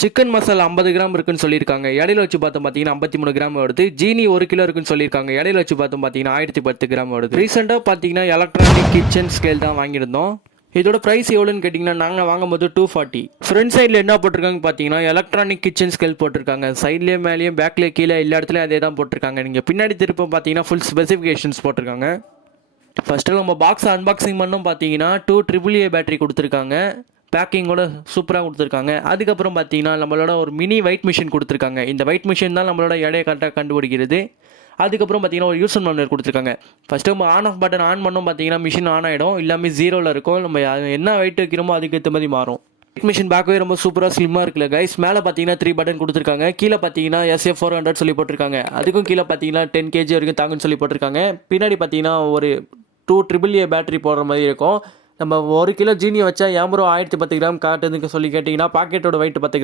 Chicken masala 50 gram இருக்குன்னு சொல்லியிருக்காங்க. இடையில வச்சு பார்த்தோம் பார்த்தீங்கன்னா 53 கிராம் வருது. ஜீனி 1 கிலோ இருக்குன்னு சொல்லியிருக்காங்க. இடையில வச்சு பார்த்தோம் பார்த்தீங்கன்னா 1010 கிராம் வருது. ரீசெண்டாக பார்த்தீங்கன்னா எலக்ட்ரானிக் கிச்சன் ஸ்கேல் தான் வாங்கியிருந்தோம். இதோட ப்ரைஸ் எவ்வளோன்னு கேட்டிங்கன்னா நாங்கள் வாங்கும்போது 240. ஃப்ரண்ட் சைடில் என்ன போட்டிருக்காங்க பார்த்தீங்கன்னா எலக்ட்ரானிக் கிச்சன் ஸ்கேல் போட்டிருக்காங்க. சைட்லேயே மேலேயும் பேக்லேயே கீழே எல்லா இடத்துலையும் அதே தான் போட்டிருக்காங்க. நீங்கள் பின்னாடி திருப்ப பார்த்தீங்கன்னா ஃபுல் ஸ்பெசிஃபிகேஷன்ஸ் போட்டிருக்காங்க. ஃபஸ்ட்டு நம்ம பாக்ஸ் அன்பாக்சிங் பண்ணோம் பார்த்தீங்கன்னா 2 AAA பேட்டரி கொடுத்துருக்காங்க. பேக்கிங்கோட சூப்பராக கொடுத்துருக்காங்க. அதுக்கப்புறம் பார்த்தீங்கன்னா நம்மளோட ஒரு மினி வெயிட் மிஷின் கொடுத்துருக்காங்க. இந்த வெயிட் மிஷின் தான் நம்மளோட எடையை கரெக்டாக கண்டுபிடிக்கிறது. அதுக்கப்புறம் பார்த்தீங்கன்னா ஒரு யூசர் மேனுவல் கொடுத்துருக்காங்க. ஃபஸ்ட்டு நம்ம ஆன் ஆஃப் பட்டன் ஆன் பண்ணோம் பார்த்தீங்கன்னா மிஷின் ஆன் ஆகிடும். எல்லாமே 0ல் இருக்கும். நம்ம என்ன வெயிட் வைக்கிறோமோ அதுக்கு ஏற்ற மாதிரி மாறும். வெயிட் மிஷின் பார்க்கவே ரொம்ப சூப்பராக ஸ்லிம்மாக இருக்குல்ல கைஸ். மேலே பார்த்தீங்கன்னா 3 பட்டன் கொடுத்துருக்காங்க. கீழே பார்த்தீங்கன்னா SF400 சொல்லி போட்டிருக்காங்க. அதுக்கும் கீழே பார்த்தீங்கன்னா 10 kg வரைக்கும் தாங்குன்னு சொல்லி போட்டிருக்காங்க. பின்னாடி பார்த்தீங்கன்னா ஒரு 2 AAA பேட்டரி போடுற மாதிரி இருக்கும். நம்ம 1 கிலோ ஜீனியை வச்சா ஏன் ப்ரோ 1010 கிராம் காட்டுதுன்னு சொல்லி கேட்டிங்கன்னா பாக்கெட்டோட வெயிட் 10